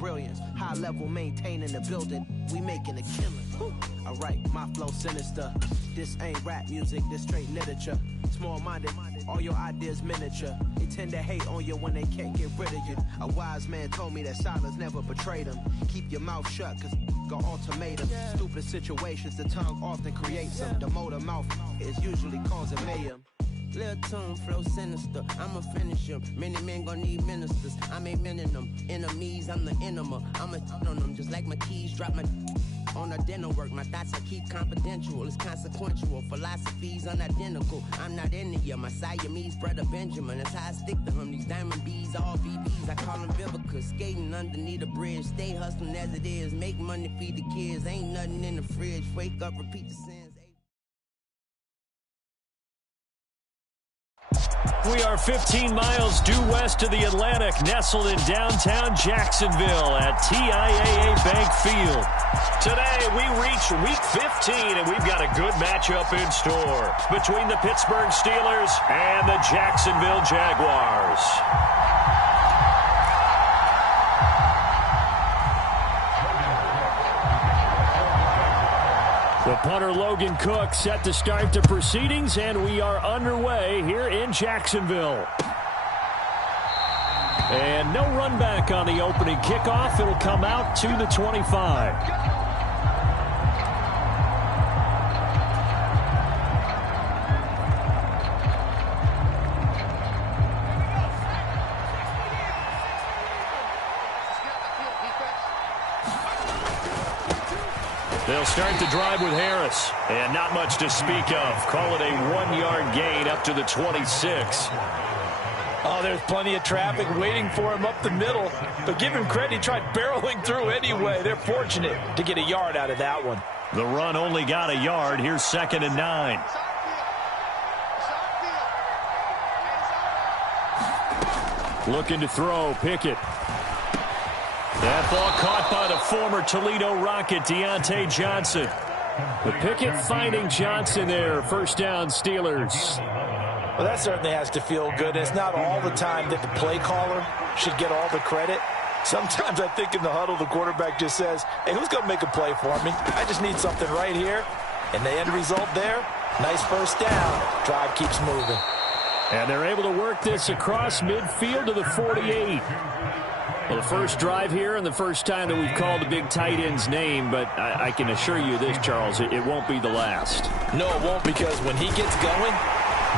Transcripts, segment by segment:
brilliance. High level maintaining the building, we making a killing. Alright, my flow sinister. This ain't rap music, this straight literature. Small-minded, all your ideas miniature. They tend to hate on you when they can't get rid of you. A wise man told me that silence never betrayed him. Keep your mouth shut, cause got ultimatum. Stupid situations, the tongue often creates them. The motor mouth is usually causing mayhem. Lil' tune, flow sinister, I'ma finish him. Many men gon' need ministers, I ain't mending them. Enemies, I'm the enema, I'ma on them. Just like my keys, drop my on a dinner work. My thoughts I keep confidential, it's consequential. Philosophies unidentical, I'm not into you. My Siamese brother Benjamin, that's how I stick to him. These diamond bees, all VBs, I call them Vivica. Skating underneath a bridge, stay hustling as it is. Make money, feed the kids, ain't nothing in the fridge. Wake up, repeat the sins. We are 15 miles due west of the Atlantic, nestled in downtown Jacksonville at TIAA Bank Field. Today, we reach Week 15, and we've got a good matchup in store between the Pittsburgh Steelers and the Jacksonville Jaguars. The punter Logan Cook set to start the proceedings, and we are underway here in Jacksonville. And no run back on the opening kickoff. It'll come out to the 25. They'll start the drive with Harris. And not much to speak of. Call it a 1-yard gain up to the 26. Oh, there's plenty of traffic waiting for him up the middle. But give him credit, he tried barreling through anyway. They're fortunate to get a yard out of that one. The run only got a yard. Here's 2nd and 9. Looking to throw, Pickett. That ball caught by the former Toledo Rocket, Deontay Johnson. The Pickett finding Johnson there. First down, Steelers. Well, that certainly has to feel good. It's not all the time that the play caller should get all the credit. Sometimes I think in the huddle, the quarterback just says, hey, who's going to make a play for me? I just need something right here. And the end result there, nice first down. Drive keeps moving. And they're able to work this across midfield to the 48. Well, the first drive here and the first time that we've called the big tight end's name, but I can assure you this, Charles, it won't be the last. No, it won't, because when he gets going,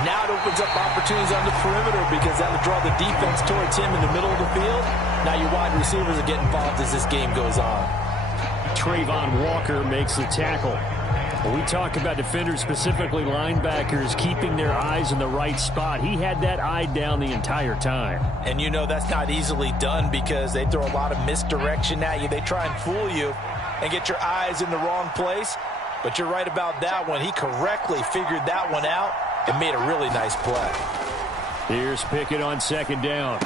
now it opens up opportunities on the perimeter because that will draw the defense towards him in the middle of the field. Now your wide receivers are getting involved as this game goes on. Trayvon Walker makes the tackle. When we talk about defenders, specifically linebackers, keeping their eyes in the right spot, he had that eye down the entire time. And you know that's not easily done because they throw a lot of misdirection at you. They try and fool you and get your eyes in the wrong place. But you're right about that one. He correctly figured that one out and made a really nice play. Here's Pickett on 2nd down.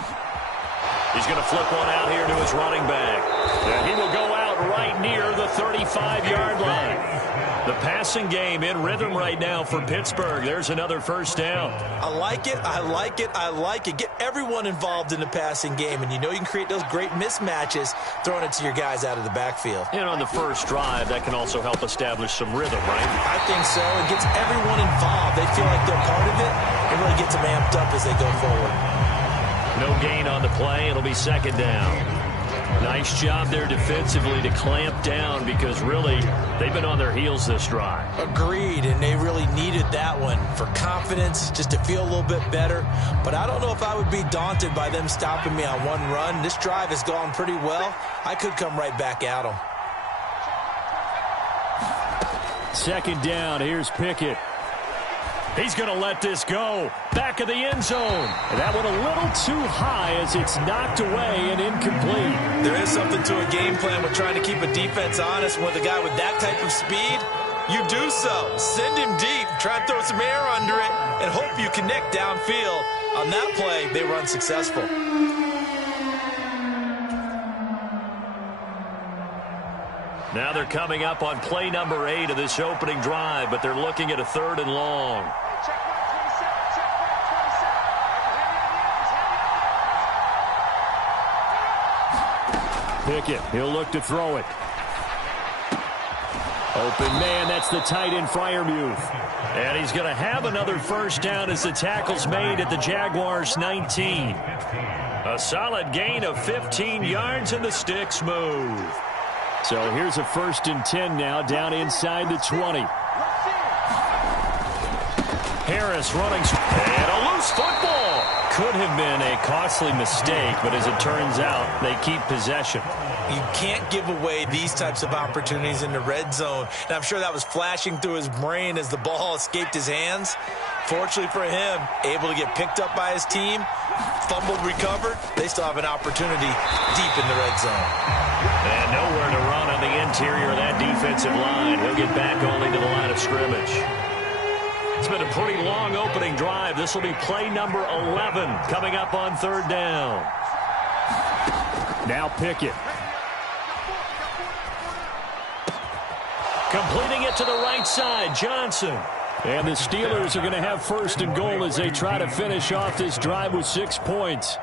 He's going to flip one out here to his running back. And he will go out right near the 35-yard line. The passing game in rhythm right now for Pittsburgh. There's another first down. I like it, I like it, I like it. Get everyone involved in the passing game, and you know you can create those great mismatches throwing it to your guys out of the backfield. And on the first drive, that can also help establish some rhythm, right? I think so. It gets everyone involved. They feel like they're part of it. It really gets them amped up as they go forward. No gain on the play. It'll be 2nd down. Nice job there defensively to clamp down because really they've been on their heels this drive. Agreed, and they really needed that one for confidence, just to feel a little bit better. But I don't know if I would be daunted by them stopping me on one run. This drive has gone pretty well. I could come right back at them. 2nd down. Here's Pickett. He's going to let this go. Back of the end zone. And that one a little too high as it's knocked away and incomplete. There is something to a game plan with trying to keep a defense honest with a guy with that type of speed. You do so. Send him deep. Try and throw some air under it and hope you connect downfield. On that play, they were unsuccessful. Now they're coming up on play number 8 of this opening drive, but they're looking at a 3rd and long. Pickett, he'll look to throw it. Open man, that's the tight end Freiermuth. And he's going to have another first down as the tackle's made at the Jaguars 19. A solid gain of 15 yards and the sticks move. So here's a 1st and 10 now, down inside the 20. Harris running, and a loose football. Could have been a costly mistake, but as it turns out, they keep possession. You can't give away these types of opportunities in the red zone. And I'm sure that was flashing through his brain as the ball escaped his hands. Fortunately for him, able to get picked up by his team, fumbled, recovered. They still have an opportunity deep in the red zone. And nowhere to run on the interior of that defensive line. He'll get back only to the line of scrimmage. It's been a pretty long opening drive. This will be play number 11 coming up on 3rd down. Now Pickett. Completing it to the right side, Johnson. And the Steelers are going to have 1st and goal as they try to finish off this drive with 6 points.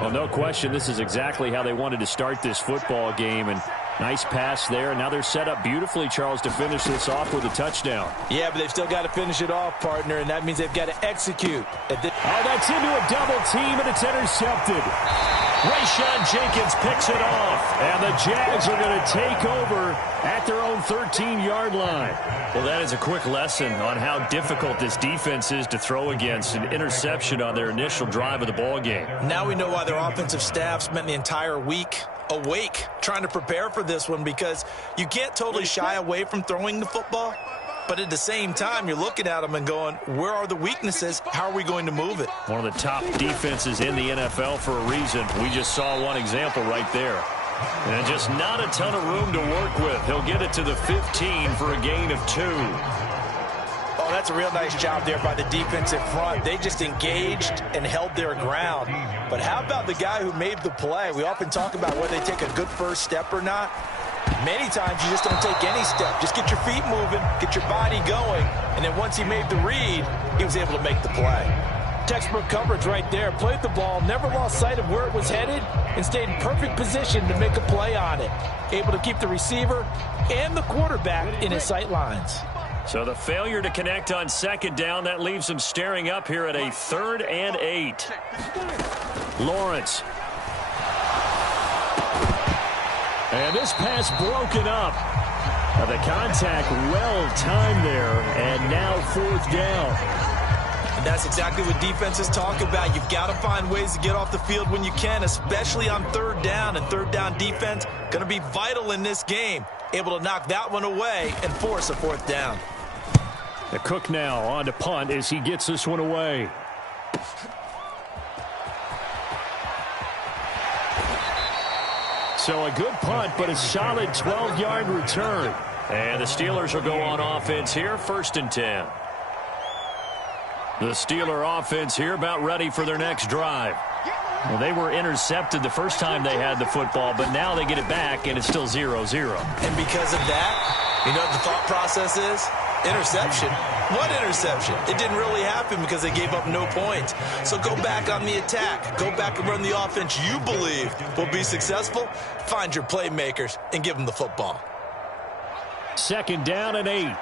Well, no question, this is exactly how they wanted to start this football game. And nice pass there. And now they're set up beautifully, Charles, to finish this off with a touchdown. Yeah, but they've still got to finish it off, partner, and that means they've got to execute. Oh, that's into a double team, and it's intercepted. Rayshawn Jenkins picks it off, and the Jags are going to take over at their own 13-yard line. Well, that is a quick lesson on how difficult this defense is to throw against. An interception on their initial drive of the ball game. Now we know why their offensive staff spent the entire week awake trying to prepare for this one, because you can't totally shy away from throwing the football. But at the same time, you're looking at them and going, where are the weaknesses? How are we going to move it? One of the top defenses in the NFL for a reason. We just saw one example right there. And just not a ton of room to work with. He'll get it to the 15 for a gain of 2. Oh, that's a real nice job there by the defensive front. They just engaged and held their ground. But how about the guy who made the play? We often talk about whether they take a good first step or not. Many times you just don't take any step. Just get your feet moving, get your body going, and then once he made the read, he was able to make the play. Textbook coverage right there. Played the ball, never lost sight of where it was headed, and stayed in perfect position to make a play on it. Able to keep the receiver and the quarterback in his sight lines. So the failure to connect on 2nd down, that leaves them staring up here at a 3rd and 8. Lawrence. And this pass broken up. The contact well timed there, and now 4th down. And that's exactly what defenses talk about. You've got to find ways to get off the field when you can, especially on 3rd down. And 3rd down defense going to be vital in this game. Able to knock that one away and force a 4th down. The Cook now on to punt as he gets this one away. So a good punt, but a solid 12-yard return. And the Steelers will go on offense here, 1st and 10. The Steeler offense here about ready for their next drive. Well, they were intercepted the first time they had the football, but now they get it back, and it's still 0-0. And because of that, you know what the thought process is? Interception. What interception? It didn't really happen because they gave up no points. So go back on the attack. Go back and run the offense you believe will be successful. Find your playmakers and give them the football. 2nd down and 8.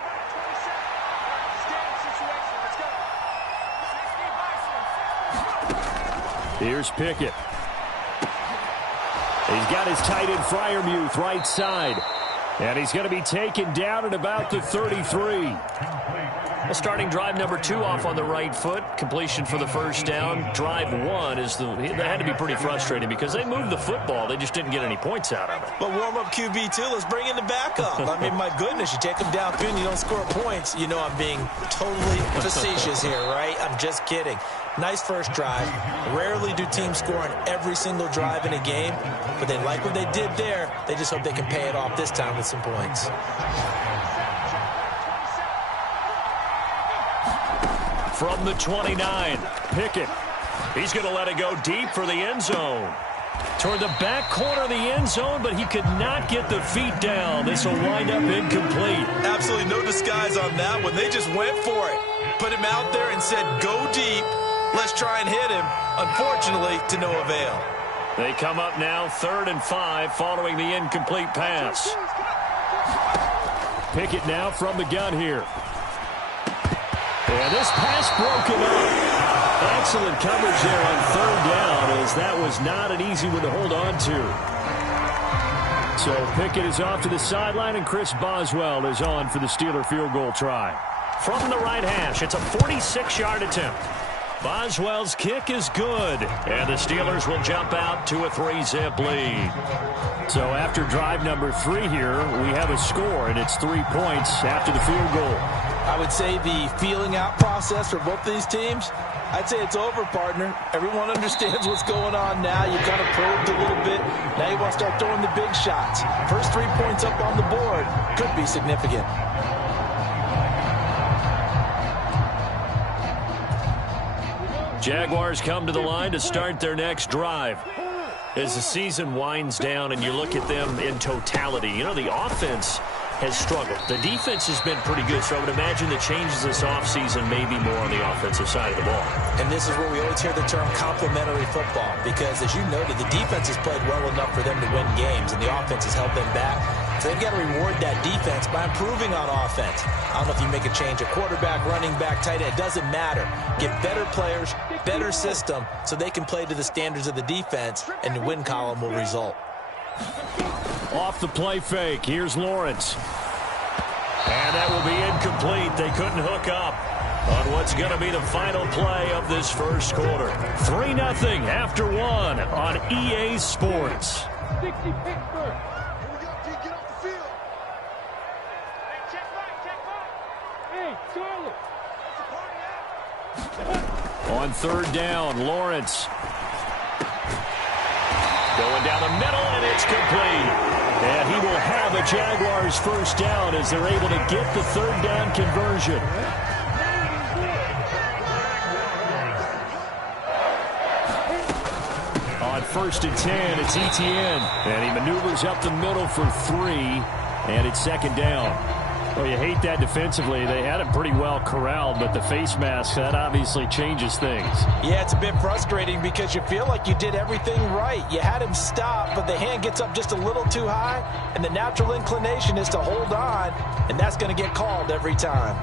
Here's Pickett. He's got his tight end Freiermuth right side. And he's going to be taken down at about the 33. Well, starting drive number 2 off on the right foot. Completion for the 1st down. Drive 1 is that had to be pretty frustrating because they moved the football. They just didn't get any points out of it. But warm up QB2. Let's bring in the backup. I mean, my goodness, you take them downfield and you don't score points. You know I'm being totally facetious here, right? I'm just kidding. Nice first drive. Rarely do teams score on every single drive in a game, but they like what they did there. They just hope they can pay it off this time with some points. From the 29, Pickett. He's going to let it go deep for the end zone. Toward the back corner of the end zone, but he could not get the feet down. This will wind up incomplete. Absolutely no disguise on that one. They just went for it. Put him out there and said, go deep. Let's try and hit him. Unfortunately, to no avail. They come up now 3rd and 5 following the incomplete pass. Pickett now from the gun here. And this pass broken up. Excellent coverage there on 3rd down, as that was not an easy one to hold on to. So Pickett is off to the sideline, and Chris Boswell is on for the Steeler field goal try. From the right hash, it's a 46-yard attempt. Boswell's kick is good, and the Steelers will jump out to a 3-zip lead. So after drive number 3 here, we have a score, and it's 3 points after the field goal. I would say the feeling out process for both these teams, I'd say it's over, partner. Everyone understands what's going on now. You kind of probed a little bit. Now you want to start throwing the big shots. First 3 points up on the board could be significant. Jaguars come to the line to start their next drive. As the season winds down and you look at them in totality, you know, the offense has struggled. The defense has been pretty good, so I would imagine the changes this offseason may be more on the offensive side of the ball. And this is where we always hear the term complementary football, because as you noted, the defense has played well enough for them to win games, and the offense has held them back. So they've got to reward that defense by improving on offense. I don't know if you make a change at quarterback, running back, tight end. It doesn't matter. Get better players, better system, so they can play to the standards of the defense, and the win column will result. Off the play fake, here's Lawrence. And that will be incomplete. They couldn't hook up on what's going to be the final play of this first quarter. 3-0 after 1 on EA Sports. On 3rd down, Lawrence. Going down the middle, and it's complete. And he will have a Jaguars first down as they're able to get the 3rd down conversion. On 1st and 10, it's Etienne. And he maneuvers up the middle for 3, and it's 2nd down. Well, you hate that defensively. They had it pretty well corralled, but the face mask, that obviously changes things. Yeah, it's a bit frustrating because you feel like you did everything right. You had him stop, but the hand gets up just a little too high, and the natural inclination is to hold on, and that's going to get called every time.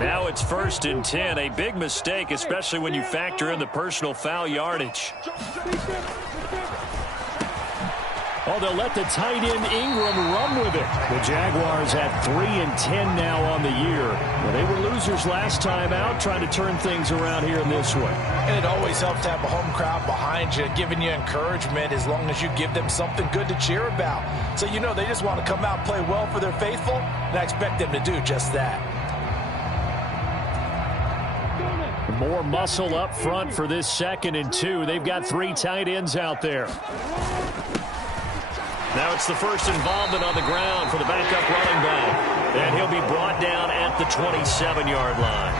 Now it's 1st and 10, a big mistake, especially when you factor in the personal foul yardage. Oh, they'll let the tight end Ingram run with it. The Jaguars at 3-10 now on the year. Well, they were losers last time out, trying to turn things around here in this one. And it always helps to have a home crowd behind you, giving you encouragement as long as you give them something good to cheer about. So you know they just want to come out and play well for their faithful, and I expect them to do just that. More muscle up front for this 2nd and 2. They've got 3 tight ends out there. Now it's the first involvement on the ground for the backup running back. And he'll be brought down at the 27-yard line.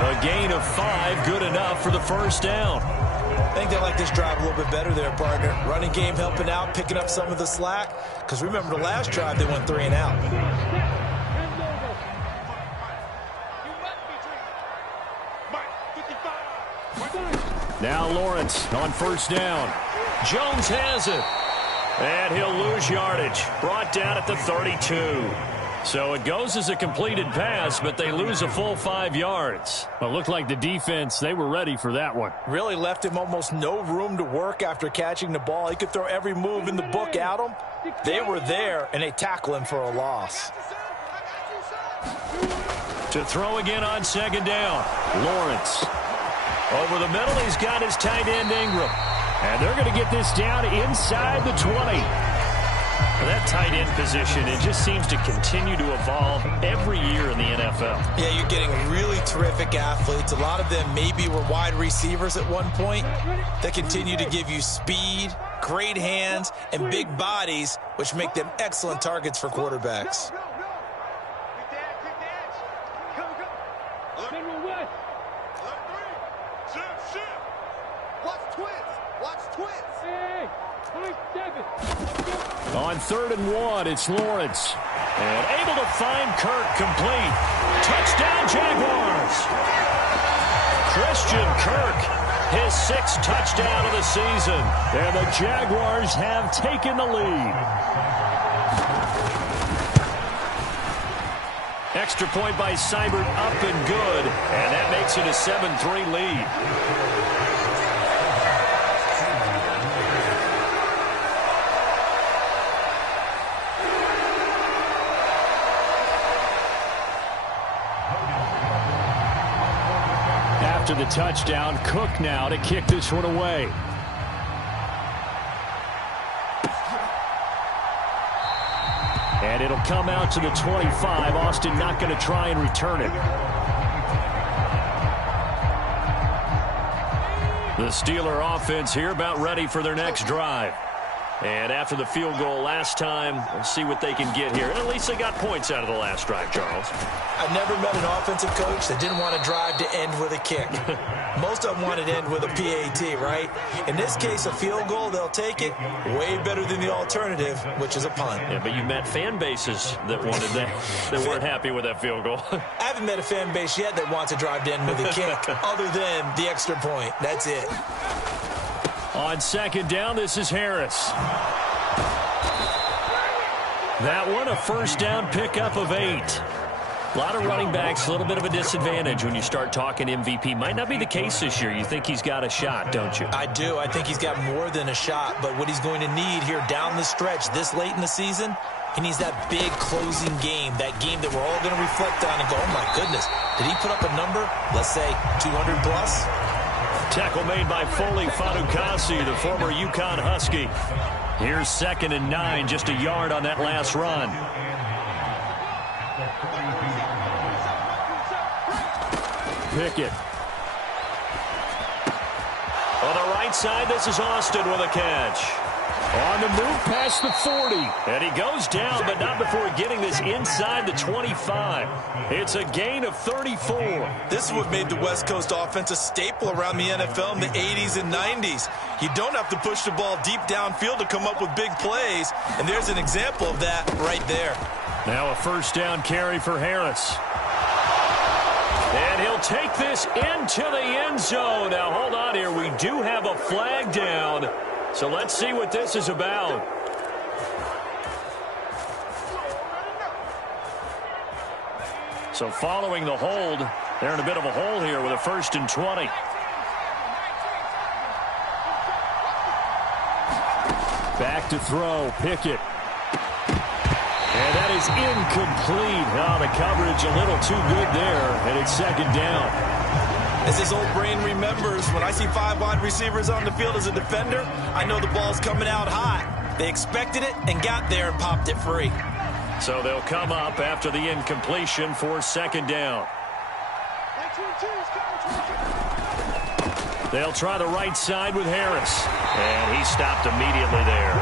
A gain of 5, good enough for the first down. I think they like this drive a little bit better there, partner. Running game helping out, picking up some of the slack. Because remember the last drive, they went 3 and out. Now Lawrence on 1st down. Jones has it. And he'll lose yardage. Brought down at the 32. So it goes as a completed pass, but they lose a full 5 yards. Well, it looked like the defense, they were ready for that one. Really left him almost no room to work after catching the ball. He could throw every move in the book at him. They were there, and they tackle him for a loss. To throw again on 2nd down. Lawrence. Over the middle, he's got his tight end Ingram. And they're going to get this down inside the 20. That tight end position, it just seems to continue to evolve every year in the NFL. Yeah, you're getting really terrific athletes. A lot of them maybe were wide receivers at one point. They continue to give you speed, great hands, and big bodies, which make them excellent targets for quarterbacks. On 3rd and 1, it's Lawrence. And able to find Kirk complete. Touchdown, Jaguars. Christian Kirk, his 6th touchdown of the season. And the Jaguars have taken the lead. Extra point by Seibert, up and good. And that makes it a 7-3 lead. After the touchdown, Cook now to kick this one away. And it'll come out to the 25. Austin not going to try and return it. The Steeler offense here about ready for their next drive. And after the field goal last time, we'll see what they can get here. And at least they got points out of the last drive, Charles. I've never met an offensive coach that didn't want to drive to end with a kick. Most of them wanted to end with a PAT, right? In this case, a field goal, they'll take it. Way better than the alternative, which is a punt. Yeah, but you met fan bases that wanted that, that weren't happy with that field goal. I haven't met a fan base yet that wants to drive to end with a kick, other than the extra point. That's it. On 2nd down, this is Harris. That one, a 1st down pickup of 8. A lot of running backs, a little bit of a disadvantage when you start talking MVP. Might not be the case this year. You think he's got a shot, don't you? I do. I think he's got more than a shot. But what he's going to need here down the stretch this late in the season, he needs that big closing game, that game that we're all going to reflect on and go, oh, my goodness, did he put up a number, let's say 200 plus? Tackle made by Foley Fadukasi, the former UConn Husky. Here's 2nd and 9, just a yard on that last run. Pickett. On the right side, this is Austin with a catch. On the move past the 40. And he goes down, but not before getting this inside the 25. It's a gain of 34. This is what made the West Coast offense a staple around the NFL in the 80s and 90s. You don't have to push the ball deep downfield to come up with big plays, and there's an example of that right there. Now a 1st down carry for Harris. And he'll take this into the end zone. Now, hold on here. We do have a flag down. So let's see what this is about. So following the hold, they're in a bit of a hole here with a 1st and 20. Back to throw, Pickett. And that is incomplete. Oh, the coverage a little too good there, and it's 2nd down. As his old brain remembers, when I see 5 wide receivers on the field as a defender, I know the ball's coming out hot. They expected it and got there and popped it free. So they'll come up after the incompletion for 2nd down. They'll try the right side with Harris. And he stopped immediately there.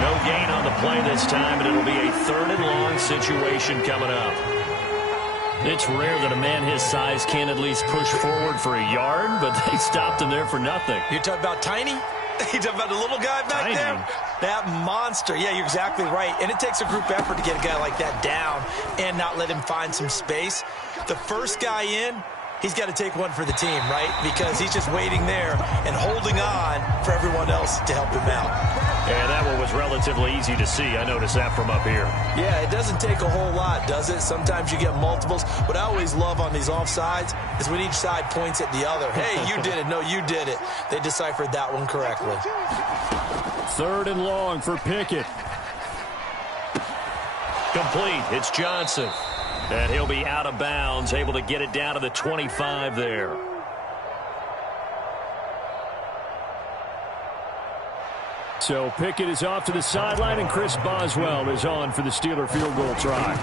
No gain on the play this time, and it'll be a 3rd and long situation coming up. It's rare that a man his size can at least push forward for a yard, but they stopped him there for nothing. You're talking about Tiny? You talking about the little guy back Tiny. there? That monster. Yeah, you're exactly right. And it takes a group effort to get a guy like that down and not let him find some space. The first guy in, he's got to take one for the team, right? Because he's just waiting there and holding on for everyone else to help him out. And that one was relatively easy to see. I noticed that from up here. Yeah, it doesn't take a whole lot, does it? Sometimes you get multiples. What I always love on these offsides is when each side points at the other. Hey, you did it. No, you did it. They deciphered that one correctly. 3rd and long for Pickett. Complete. It's Johnson. And he'll be out of bounds, able to get it down to the 25 there. So Pickett is off to the sideline, and Chris Boswell is on for the Steeler field goal try.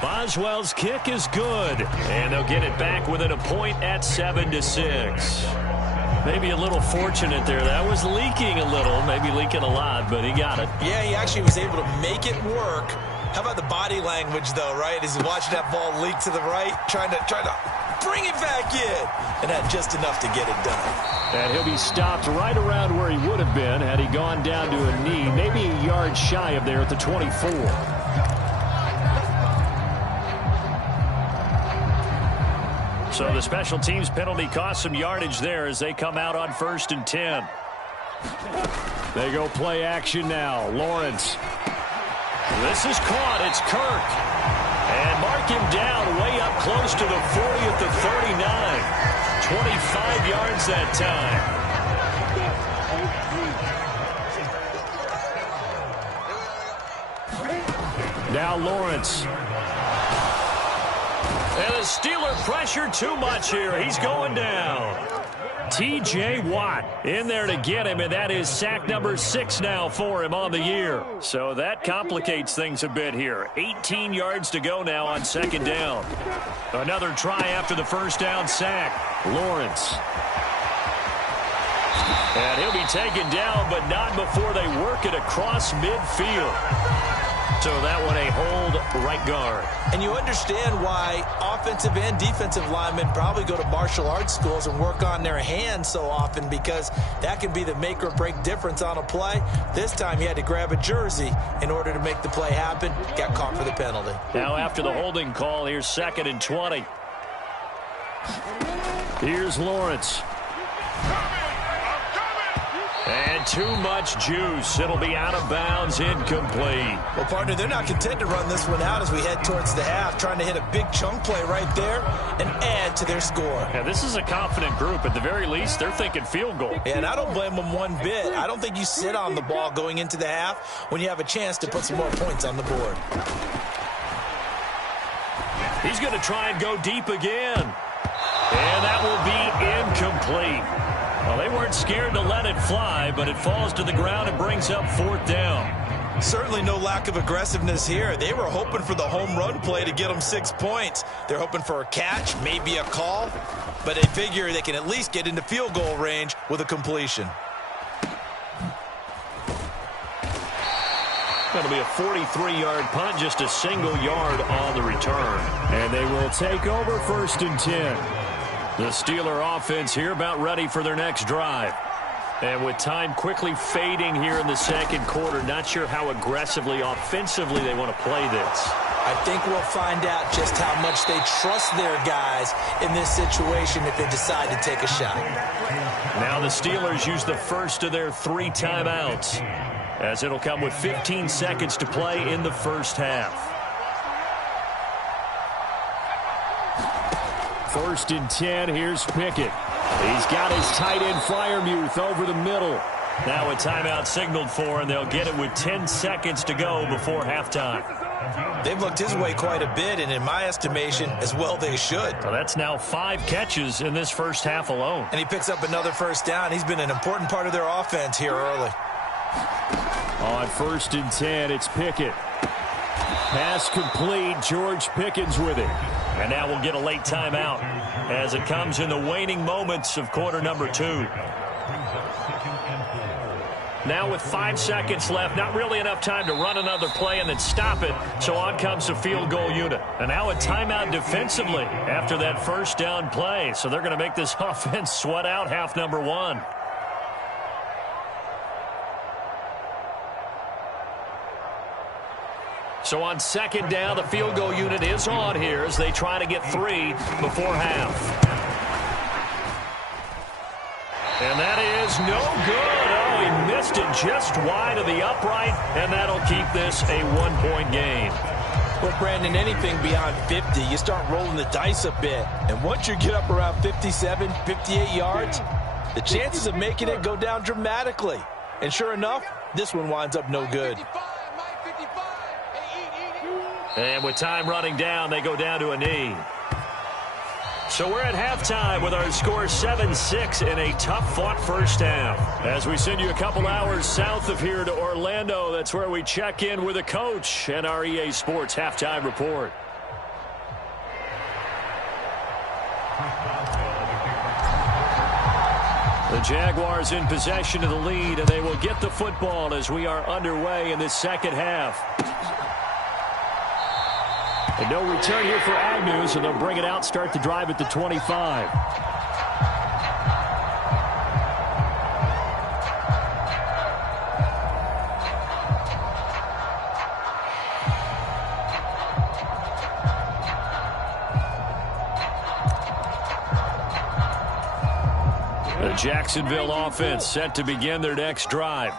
Boswell's kick is good, and they'll get it back within a point at 7-6. Maybe a little fortunate there. That was leaking a little, maybe leaking a lot, but he got it. Yeah, he actually was able to make it work. How about the body language, though, right? As he's watching that ball leak to the right, trying to bring it back in, and had just enough to get it done. And he'll be stopped right around where he would have been had he gone down to a knee, maybe a yard shy of there at the 24. So the special teams penalty cost some yardage there as they come out on 1st and 10. They go play action now. Lawrence. This is caught. It's Kirk. And mark him down way up close to the 40 at the 39. 25 yards that time. Now Lawrence. And the Steeler pressure too much here. He's going down. T.J. Watt in there to get him, and that is sack number 6 now for him on the year. So that complicates things a bit here. 18 yards to go now on 2nd down. Another try after the 1st down sack. Lawrence. And he'll be taken down, but not before they work it across midfield. So that one a hold right guard. And you understand why offensive and defensive linemen probably go to martial arts schools and work on their hands so often, because that can be the make or break difference on a play. This time he had to grab a jersey in order to make the play happen. Got caught for the penalty. Now after the holding call, here's 2nd and 20. Here's Lawrence. And too much juice. It'll be out of bounds, incomplete. Well, partner, they're not content to run this one out as we head towards the half, trying to hit a big chunk play right there and add to their score. Yeah, this is a confident group. At the very least, they're thinking field goal. And I don't blame them one bit. I don't think you sit on the ball going into the half when you have a chance to put some more points on the board. He's going to try and go deep again. And that will be incomplete. Well, they weren't scared to let it fly, but it falls to the ground and brings up 4th down. Certainly no lack of aggressiveness here. They were hoping for the home run play to get them 6 points. They're hoping for a catch, maybe a call, but they figure they can at least get into field goal range with a completion. That'll be a 43-yard punt, just a single yard on the return. And they will take over 1st and 10. The Steeler offense here about ready for their next drive. And with time quickly fading here in the 2nd quarter, not sure how aggressively, offensively they want to play this. I think we'll find out just how much they trust their guys in this situation if they decide to take a shot. Now the Steelers use the first of their 3 timeouts, as it'll come with 15 seconds to play in the 1st half. 1st and 10, here's Pickett. He's got his tight end Freiermuth over the middle. Now a timeout signaled for, and they'll get it with 10 seconds to go before halftime. They've looked his way quite a bit, and in my estimation, as well they should. So that's now 5 catches in this 1st half alone. And he picks up another 1st down. He's been an important part of their offense here early. On 1st and 10, it's Pickett. Pass complete. George Pickens with it. And now we'll get a late timeout as it comes in the waning moments of quarter number 2. Now with 5 seconds left, not really enough time to run another play and then stop it. So on comes the field goal unit. And now a timeout defensively after that 1st down play. So they're going to make this offense sweat out half number 1. So on 2nd down, the field goal unit is on here as they try to get 3 before half. And that is no good. Oh, he missed it just wide of the upright, and that'll keep this a 1-point game. Well, Brandon, anything beyond 50, you start rolling the dice a bit. And once you get up around 57, 58 yards, the chances of making it go down dramatically. And sure enough, this one winds up no good. And with time running down, they go down to a knee. So we're at halftime with our score 7-6 in a tough-fought 1st half. As we send you a couple hours south of here to Orlando, that's where we check in with a coach and our EA Sports halftime report. The Jaguars in possession of the lead, and they will get the football as we are underway in this 2nd half. And no return here for Agnew, so they'll bring it out, start the drive at the 25. Jacksonville offense set to begin their next drive.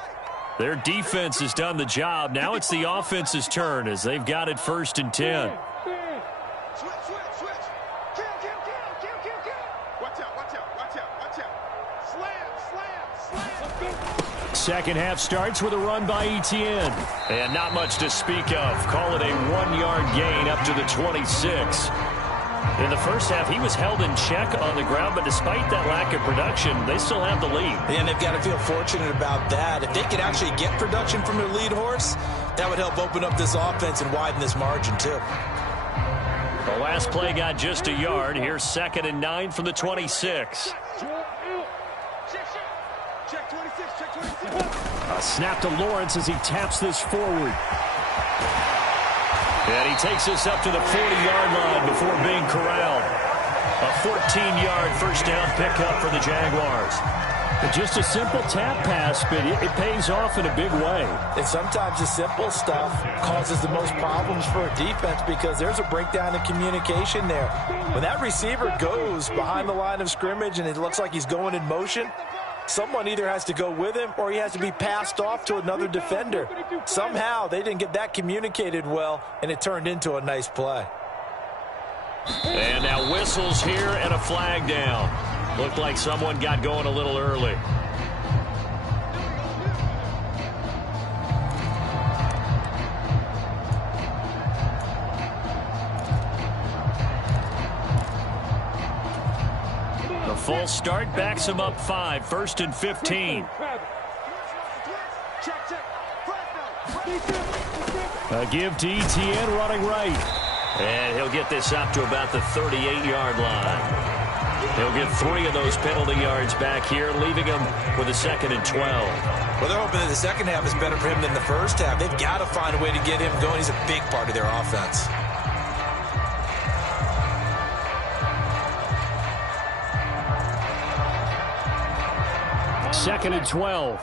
Their defense has done the job. Now it's the offense's turn as they've got it 1st and 10. Second half starts with a run by Etienne. And not much to speak of. Call it a 1-yard gain up to the 26. In the first half, he was held in check on the ground, but despite that lack of production, they still have the lead. And they've got to feel fortunate about that. If they could actually get production from their lead horse, that would help open up this offense and widen this margin, too. The last play got just a yard. Here's 2nd and 9 from the 26. A snap to Lawrence as he taps this forward. And he takes this up to the 40-yard line before being corralled. A 14-yard first down pickup for the Jaguars. Just a simple tap pass, but it pays off in a big way. And sometimes the simple stuff causes the most problems for a defense because there's a breakdown in communication there. When that receiver goes behind the line of scrimmage and it looks like he's going in motion, someone either has to go with him or he has to be passed off to another defender. Somehow they didn't get that communicated well, and it turned into a nice play. And now whistles here and a flag down. Looked like someone got going a little early. The full start backs him up 5, 1st and 15. A give to Etienne running right. And he'll get this up to about the 38-yard line. He'll get 3 of those penalty yards back here, leaving him with a 2nd and 12. Well, they're hoping that the second half is better for him than the first half. They've got to find a way to get him going. He's a big part of their offense. Second and 12.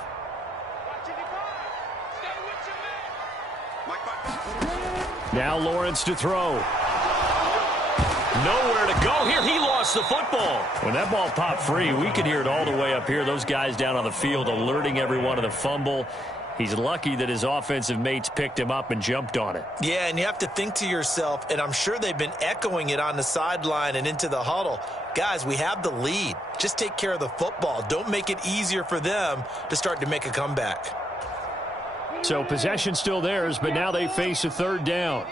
Now Lawrence to throw. Nowhere to go here. He lost the football. When that ball popped free, we could hear it all the way up here. Those guys down on the field alerting everyone of the fumble. He's lucky that his offensive mates picked him up and jumped on it. Yeah, and you have to think to yourself, and I'm sure they've been echoing it on the sideline and into the huddle. Guys, we have the lead. Just take care of the football. Don't make it easier for them to start to make a comeback. So possession still theirs, but now they face a 3rd down.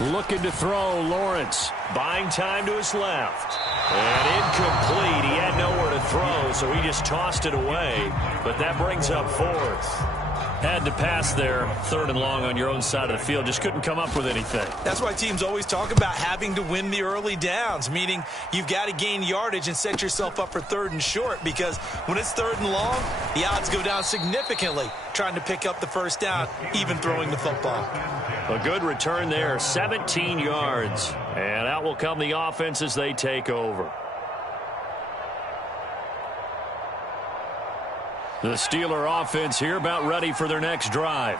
Looking to throw, Lawrence. Buying time to his left. And incomplete. He had nowhere to throw, so he just tossed it away. But that brings up 4th. Had to pass there, 3rd and long on your own side of the field. Just couldn't come up with anything. That's why teams always talk about having to win the early downs, meaning you've got to gain yardage and set yourself up for 3rd and short, because when it's 3rd and long, the odds go down significantly trying to pick up the first down, even throwing the football. A good return there, 17 yards. And out will come the offense as they take over. The Steeler offense here about ready for their next drive.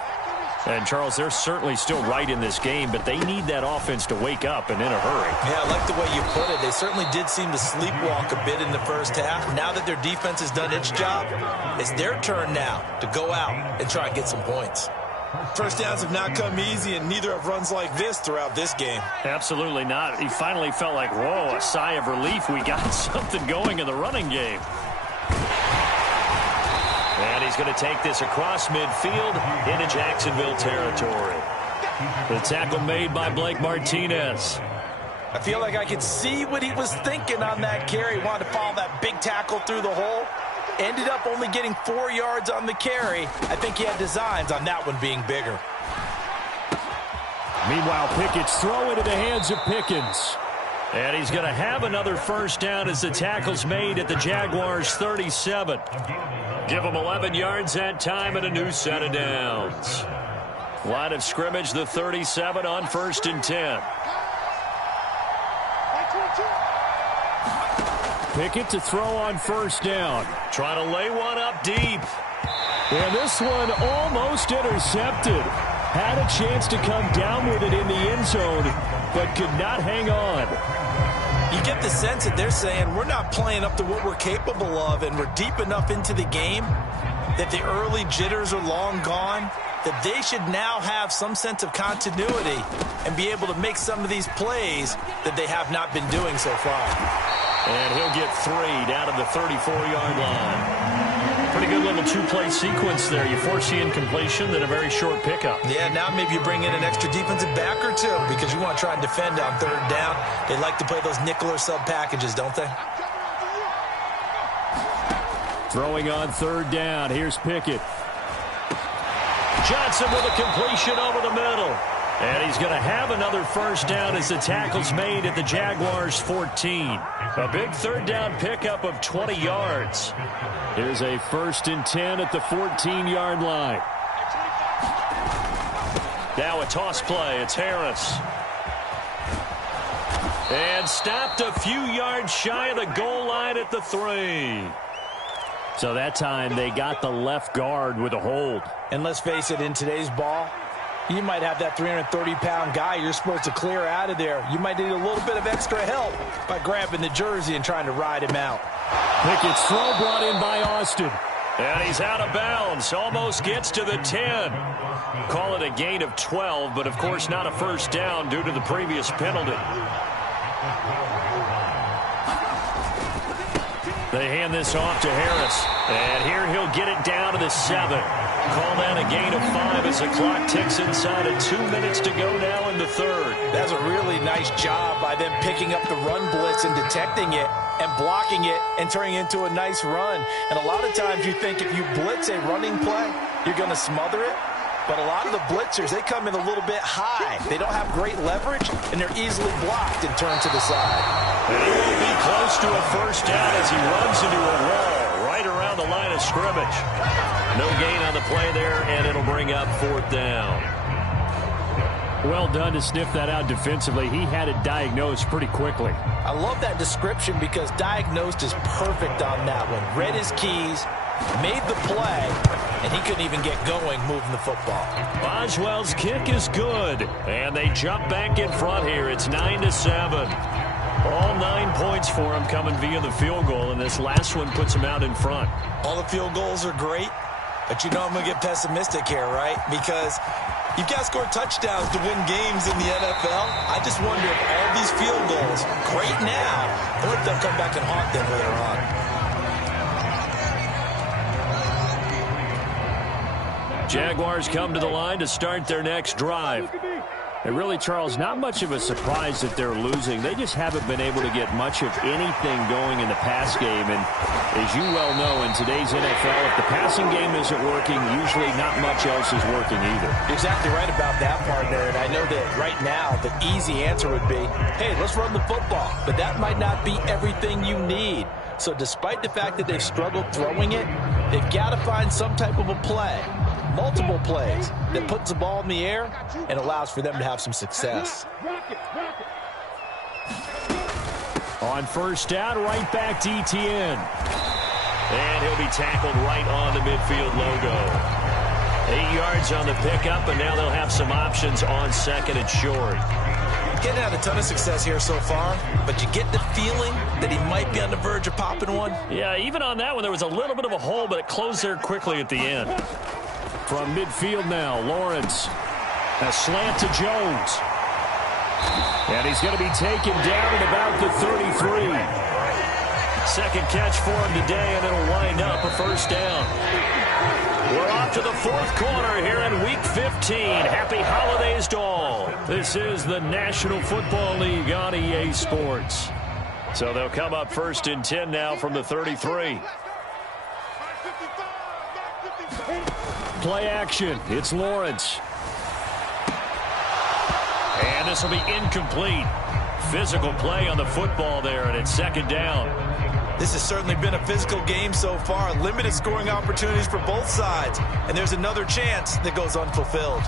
And, Charles, they're certainly still right in this game, but they need that offense to wake up and in a hurry. Yeah, I like the way you put it. They certainly did seem to sleepwalk a bit in the first half. Now that their defense has done its job, it's their turn now to go out and try and get some points. First downs have not come easy, and neither have runs like this throughout this game. Absolutely not. He finally felt like, whoa, a sigh of relief. We got something going in the running game. And he's going to take this across midfield into Jacksonville territory. The tackle made by Blake Martinez. I feel like I could see what he was thinking on that carry. Wanted to follow that big tackle through the hole. Ended up only getting 4 yards on the carry. I think he had designs on that one being bigger. Meanwhile, Pickett's throw into the hands of Pickens. And he's going to have another first down as the tackle's made at the Jaguars' 37. Give them 11 yards that time and a new set of downs. Line of scrimmage, the 37 on 1st and 10. Pickett to throw on first down. Trying to lay one up deep. And this one almost intercepted. Had a chance to come down with it in the end zone, but could not hang on. You get the sense that they're saying we're not playing up to what we're capable of, and we're deep enough into the game that the early jitters are long gone, that they should now have some sense of continuity and be able to make some of these plays that they have not been doing so far. And he'll get 3 down to the 34-yard line. Pretty good little two-play sequence there. You force the incompletion, then a very short pickup. Yeah, now maybe you bring in an extra defensive back or two because you want to try and defend on 3rd down. They like to play those nickel or sub packages, don't they? Throwing on 3rd down. Here's Pickett. Johnson with a completion over the middle. And he's going to have another first down as the tackle's made at the Jaguars' 14. A big 3rd down pickup of 20 yards. Here's a 1st and 10 at the 14-yard line. Now a toss play. It's Harris. And stopped a few yards shy of the goal line at the 3. So that time they got the left guard with a hold. And let's face it, in today's ball, you might have that 330-pound guy you're supposed to clear out of there. You might need a little bit of extra help by grabbing the jersey and trying to ride him out. Pickett's throw brought in by Austin. And he's out of bounds. Almost gets to the 10. Call it a gain of 12, but of course not a first down due to the previous penalty. They hand this off to Harris. And here he'll get it down to the 7. Call that a gain of 5 as the clock ticks inside of 2 minutes to go now in the 3rd. That's a really nice job by them picking up the run blitz and detecting it and blocking it and turning it into a nice run. And a lot of times you think if you blitz a running play, you're going to smother it. But a lot of the blitzers, they come in a little bit high. They don't have great leverage, and they're easily blocked and turned to the side. And he will be close to a first down as he runs into a wall right around the line of scrimmage. No gain on the play there, and it'll bring up 4th down. Well done to sniff that out defensively. He had it diagnosed pretty quickly. I love that description because diagnosed is perfect on that one. Read his keys, made the play, and he couldn't even get going moving the football. Boswell's kick is good, and they jump back in front here. It's 9-7. All 9 points for him coming via the field goal, and this last one puts him out in front. All the field goals are great, but you know I'm going to get pessimistic here, right? Because you've got to score touchdowns to win games in the NFL. I just wonder if all these field goals, great now, or if they'll come back and haunt them later on. Jaguars come to the line to start their next drive. And really, Charles, not much of a surprise that they're losing. They just haven't been able to get much of anything going in the pass game. And as you well know, in today's NFL, if the passing game isn't working, usually not much else is working either. You're exactly right about that, partner. And I know that right now the easy answer would be, hey, let's run the football. But that might not be everything you need. So despite the fact that they've struggled throwing it, they've got to find some type of a play. Multiple plays that puts the ball in the air and allows for them to have some success. On first down, right back to Etienne. And he'll be tackled right on the midfield logo. 8 yards on the pickup, and now they'll have some options on 2nd and short. Getting out a ton of success here so far, but you get the feeling that he might be on the verge of popping one. Yeah, even on that one, there was a little bit of a hole, but it closed there quickly at the end. From midfield now, Lawrence. A slant to Jones. And he's going to be taken down at about the 33. Second catch for him today, and it'll wind up a first down. We're off to the 4th quarter here in Week 15. Happy holidays to all. This is the National Football League on EA Sports. So they'll come up 1st and 10 now from the 33. Play action. It's Lawrence. And this will be incomplete. Physical play on the football there, and it's 2nd down. This has certainly been a physical game so far. Limited scoring opportunities for both sides. And there's another chance that goes unfulfilled.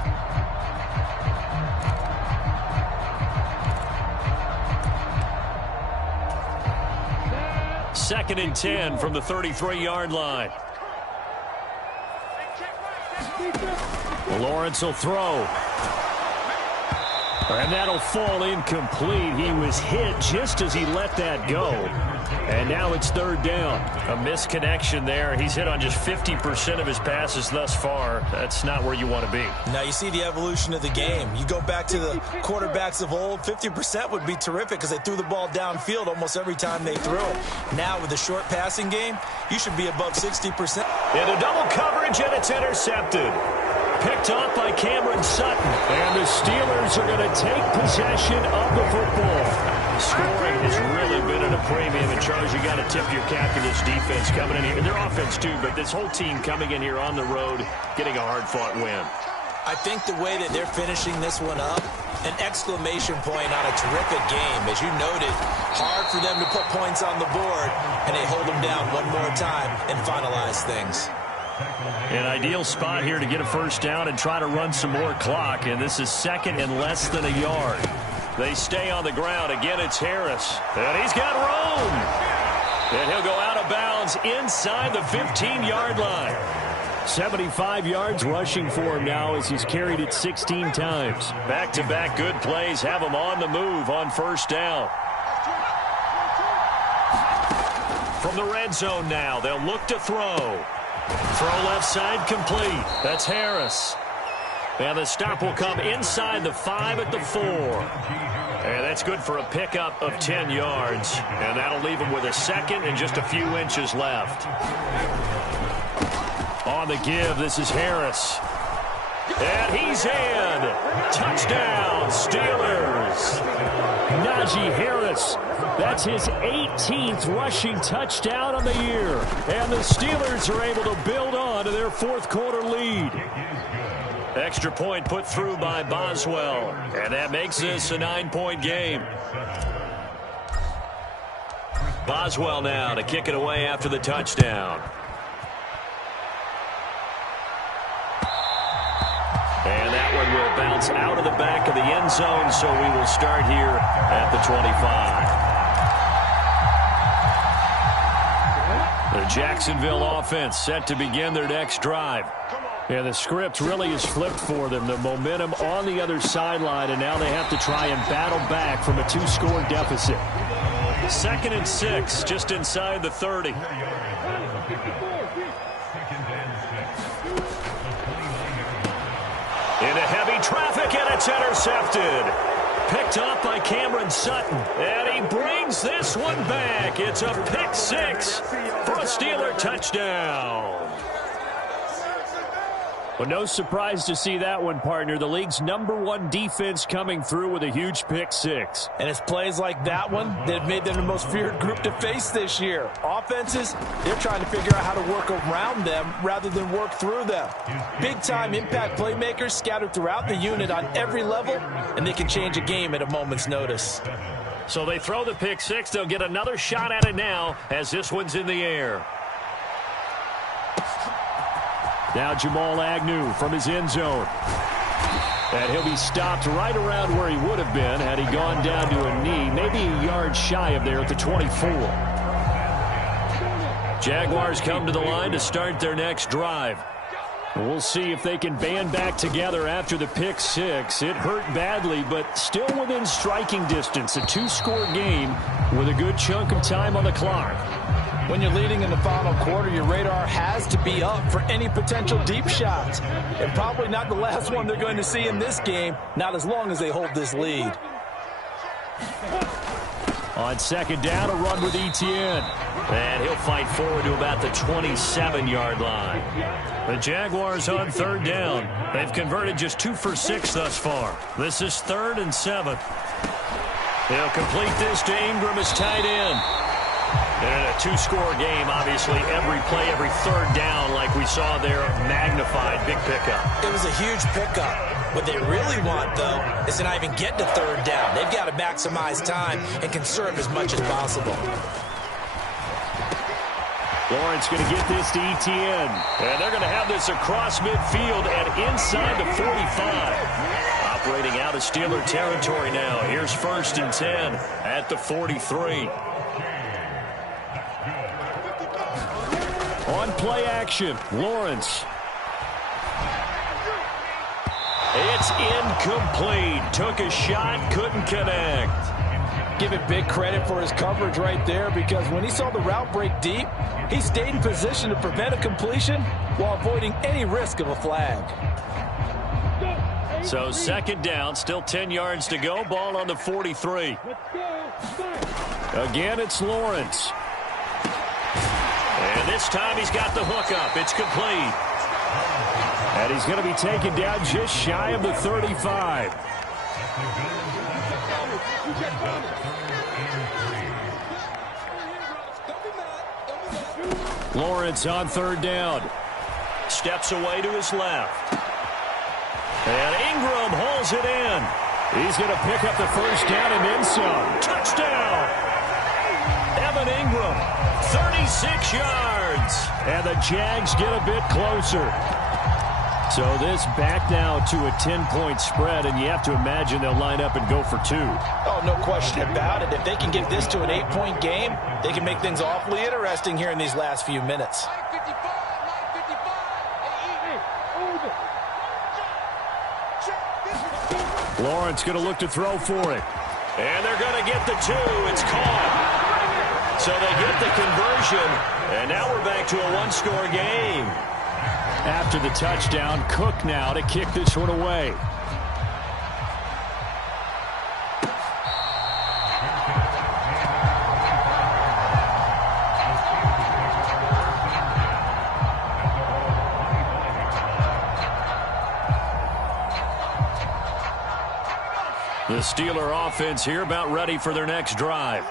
Second and 10 from the 33-yard line. Lawrence will throw. And that'll fall incomplete. He was hit just as he let that go. And now it's third down. A misconnection there. He's hit on just 50% of his passes thus far. That's not where you want to be. Now you see the evolution of the game. You go back to the quarterbacks of old, 50% would be terrific because they threw the ball downfield almost every time they threw it. Now with the short passing game, you should be above 60%. Into double coverage, and it's intercepted. Picked off by Cameron Sutton. And the Steelers are going to take possession of the football. Scoring has really been at a premium. And, Charles, you got to tip your cap to this defense coming in here. And their offense, too, but this whole team coming in here on the road, getting a hard-fought win. I think the way that they're finishing this one up, an exclamation point on a terrific game. As you noted, hard for them to put points on the board, and they hold them down one more time and finalize things. An ideal spot here to get a first down and try to run some more clock, and this is second and less than a yard. They stay on the ground. Again, it's Harris, and he's got room. And he'll go out of bounds inside the 15-yard line. 75 yards rushing for him now as he's carried it 16 times. Back-to-back good plays have him on the move on first down. From the red zone now, they'll look to throw. Throw left side complete. That's Harris. And the stop will come inside the 5 at the 4. And that's good for a pickup of 10 yards. And that'll leave him with a second and just a few inches left. On the give, this is Harris. And he's in. Touchdown, Steelers. Najee Harris. That's his 18th rushing touchdown on the year. And the Steelers are able to build on to their fourth quarter lead. Extra point put through by Boswell. And that makes this a 9-point game. Boswell now to kick it away after the touchdown. And that one will bounce out of the back of the end zone, so we will start here at the 25. The Jacksonville offense set to begin their next drive. And the script really is flipped for them. The momentum on the other sideline, and now they have to try and battle back from a 2-score deficit. 2nd and 6, just inside the 30. Into heavy traffic, and it's intercepted. Picked off by Cameron Sutton. And he brings this one back. It's a pick 6 for a Steeler touchdown. Well, no surprise to see that one, partner. The league's #1 defense coming through with a huge pick 6. And it's plays like that one that have made them the most feared group to face this year. Offenses, they're trying to figure out how to work around them rather than work through them. Big-time impact playmakers scattered throughout the unit on every level, and they can change a game at a moment's notice. So they throw the pick 6. They'll get another shot at it now as this one's in the air. Now Jamal Agnew from his end zone. And he'll be stopped right around where he would have been had he gone down to a knee, maybe a yard shy of there at the 24. Jaguars come to the line to start their next drive. We'll see if they can band back together after the pick 6. It hurt badly, but still within striking distance. A 2-score game with a good chunk of time on the clock. When you're leading in the final quarter, your radar has to be up for any potential deep shots. And probably not the last one they're going to see in this game, not as long as they hold this lead. On second down, a run with Etienne. And he'll fight forward to about the 27-yard line. The Jaguars on third down. They've converted just 2 for 6 thus far. This is 3rd and 7. They'll complete this to Ingram as tight end. And a 2-score game, obviously, every play, every third down, like we saw there, magnified, big pickup. It was a huge pickup. What they really want, though, is to not even get to third down. They've got to maximize time and conserve as much as possible. Lawrence going to get this to Etienne. And they're going to have this across midfield and inside the 45. Operating out of Steeler territory now. Here's 1st and 10 at the 43. On play action, Lawrence. It's It's incomplete. Took a shot, couldn't connect. Give it big credit for his coverage right there, because when he saw the route break deep, he stayed in position to prevent a completion while avoiding any risk of a flag. So second down, still 10 yards to go. Ball on the 43. Again, it's Lawrence. And this time he's got the hook up. It's complete. And he's going to be taken down just shy of the 35. Lawrence on third down. Steps away to his left. And Ingram holds it in. He's going to pick up the first down and then some. Touchdown! Evan Ingram, 36 yards. And the Jags get a bit closer. So this back now to a 10-point spread, and you have to imagine they'll line up and go for two. Oh, no question about it. If they can get this to an 8-point game, they can make things awfully interesting here in these last few minutes. Lawrence going to look to throw for it. And they're going to get the two. It's caught. So they get the conversion. And now we're back to a one-score game. After the touchdown, Cook now to kick this one away. The Steeler offense here about ready for their next drive.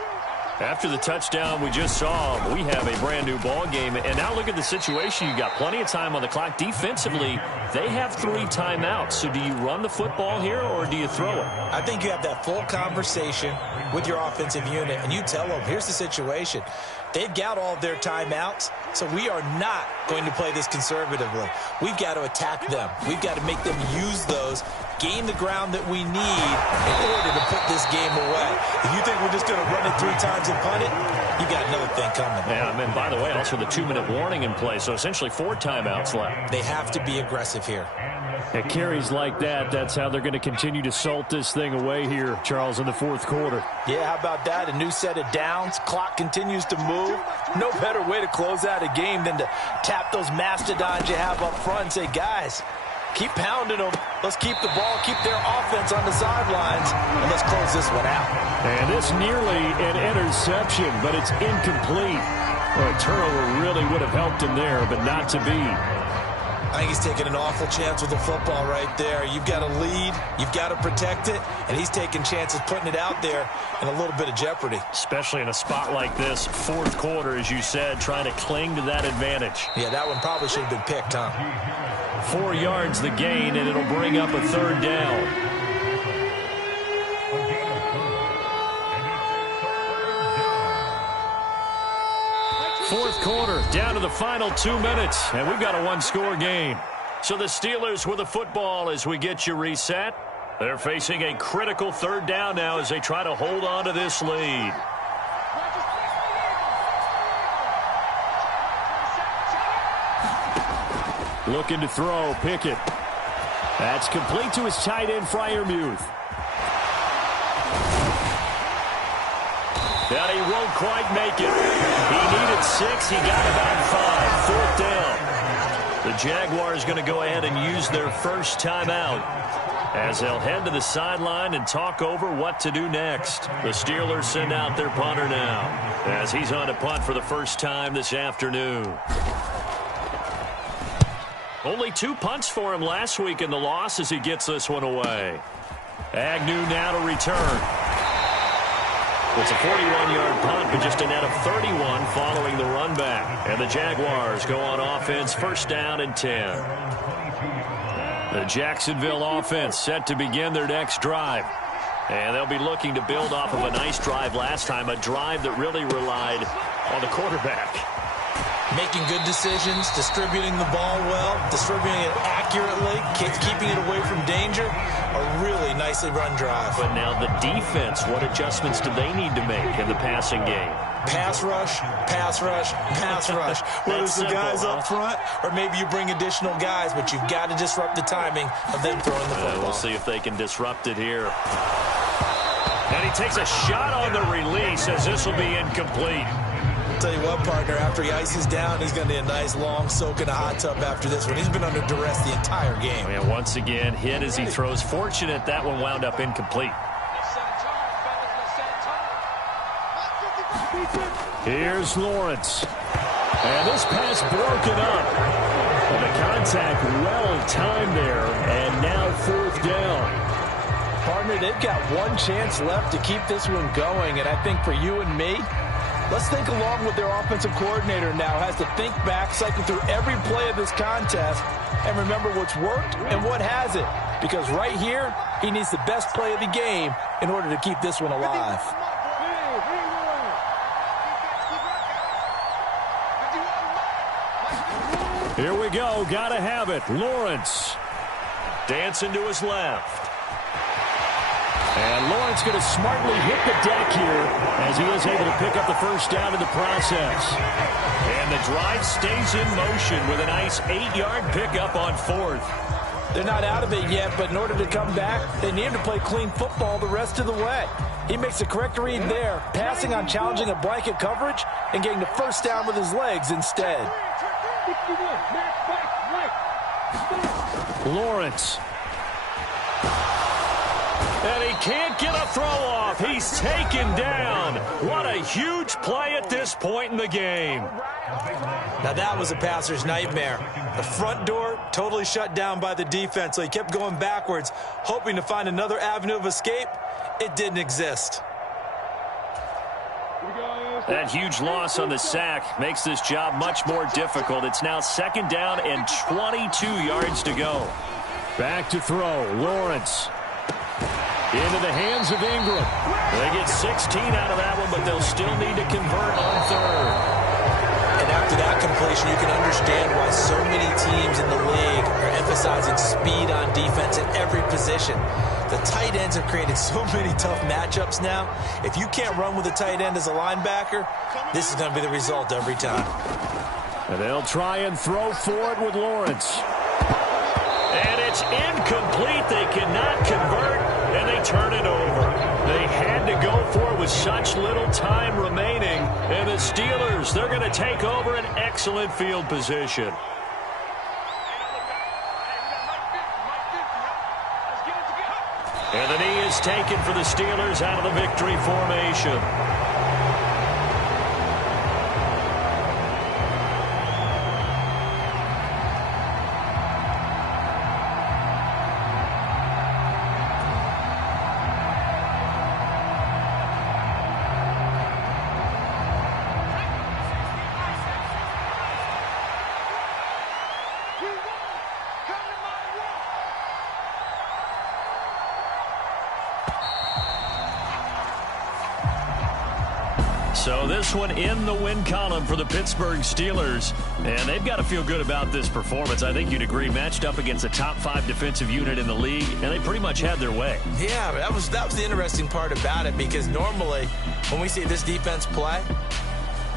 After the touchdown we just saw, we have a brand new ball game. And now look at the situation. You got plenty of time on the clock. Defensively, they have 3 timeouts. So do you run the football here or do you throw it? I think you have that full conversation with your offensive unit, and you tell them, here's the situation. They've got all their timeouts, so we are not going to play this conservatively. We've got to attack them. We've got to make them use those, gain the ground that we need in order to put this game away. If you think we're just going to run it 3 times and punt it, you got another thing coming. Yeah, and by the way, also the 2-minute warning in play, so essentially 4 timeouts left. They have to be aggressive here. At carries like that, that's how they're going to continue to salt this thing away here, Charles, in the fourth quarter. Yeah, how about that? A new set of downs. Clock continues to move. No better way to close out a game than to tap those mastodons you have up front and say, guys, keep pounding them. Let's keep the ball, keep their offense on the sidelines, and let's close this one out. And this nearly an interception, but it's incomplete. Well, a turnover really would have helped him there, but not to be. I think he's taking an awful chance with the football right there. You've got to lead, you've got to protect it, and he's taking chances putting it out there in a little bit of jeopardy. Especially in a spot like this, fourth quarter, as you said, trying to cling to that advantage. Yeah, that one probably should have been picked, huh? 4 yards the gain, and it'll bring up a third down. Fourth quarter, down to the final 2 minutes, and we've got a one-score game. So the Steelers with the football as we get you reset. They're facing a critical third down now as they try to hold on to this lead. Looking to throw, Pickett. That's complete to his tight end, Freiermuth. And he won't quite make it. He needed 6. He got about 5. Fourth down. The Jaguars going to go ahead and use their first timeout as they'll head to the sideline and talk over what to do next. The Steelers send out their punter now as he's on a punt for the first time this afternoon. Only 2 punts for him last week in the loss as he gets this one away. Agnew now to return. It's a 41-yard punt, but just a net of 31 following the run back. And the Jaguars go on offense, first down and 10. The Jacksonville offense set to begin their next drive. And they'll be looking to build off of a nice drive last time, a drive that really relied on the quarterback. Making good decisions, distributing the ball well, distributing it accurately, keeping it away from danger. A really nicely run drive. But now the defense, what adjustments do they need to make in the passing game? Pass rush, pass rush, pass rush. Whether it's the guys up front or maybe you bring additional guys, but you've got to disrupt the timing of them throwing the football. We'll see if they can disrupt it here. And he takes a shot on the release as this will be incomplete. Tell you what, partner, after he ices down, he's going to need a nice long soak in a hot tub after this one. He's been under duress the entire game. And once again, hit as he throws. Fortunate that one wound up incomplete. Here's Lawrence. And this pass broken up. And the contact well timed there. And now 4th down. Partner, they've got one chance left to keep this one going. And I think for you and me, let's think along with their offensive coordinator now. Has to think back, cycle through every play of this contest, and remember what's worked and what hasn't. Because right here, he needs the best play of the game in order to keep this one alive. Here we go. Gotta have it. Lawrence dancing to his left. And Lawrence going to smartly hit the deck here as he is able to pick up the first down in the process. And the drive stays in motion with a nice 8-yard pickup on 4th. They're not out of it yet, but in order to come back, they need him to play clean football the rest of the way. He makes the correct read there, passing on challenging a blanket coverage and getting the first down with his legs instead. Lawrence. And he can't get a throw off. He's taken down. What a huge play at this point in the game. Now that was a passer's nightmare. The front door totally shut down by the defense, so he kept going backwards, hoping to find another avenue of escape. It didn't exist. That huge loss on the sack makes this job much more difficult. It's now 2nd down and 22 yards to go. Back to throw. Lawrence. Into the hands of Ingram. They get 16 out of that one, but they'll still need to convert on 3rd. And after that completion, you can understand why so many teams in the league are emphasizing speed on defense at every position. The tight ends have created so many tough matchups now. If you can't run with a tight end as a linebacker, this is going to be the result every time. And they'll try and throw for it with Lawrence. And it's incomplete. They cannot convert, and they turn it over. They had to go for it with such little time remaining. And the Steelers, they're going to take over an excellent field position. And the knee is taken for the Steelers out of the victory formation. So this one in the win column for the Pittsburgh Steelers. And they've got to feel good about this performance. I think you'd agree, matched up against a top 5 defensive unit in the league, and they pretty much had their way. Yeah, that was the interesting part about it, because normally when we see this defense play,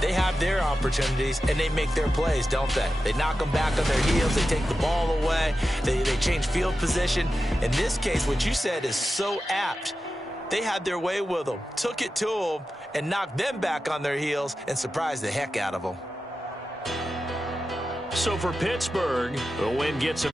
they have their opportunities and they make their plays, don't they? They knock them back on their heels. They take the ball away. They change field position. In this case, what you said is so apt. They had their way with them, took it to them, and knocked them back on their heels and surprised the heck out of them. So for Pittsburgh, the win gets them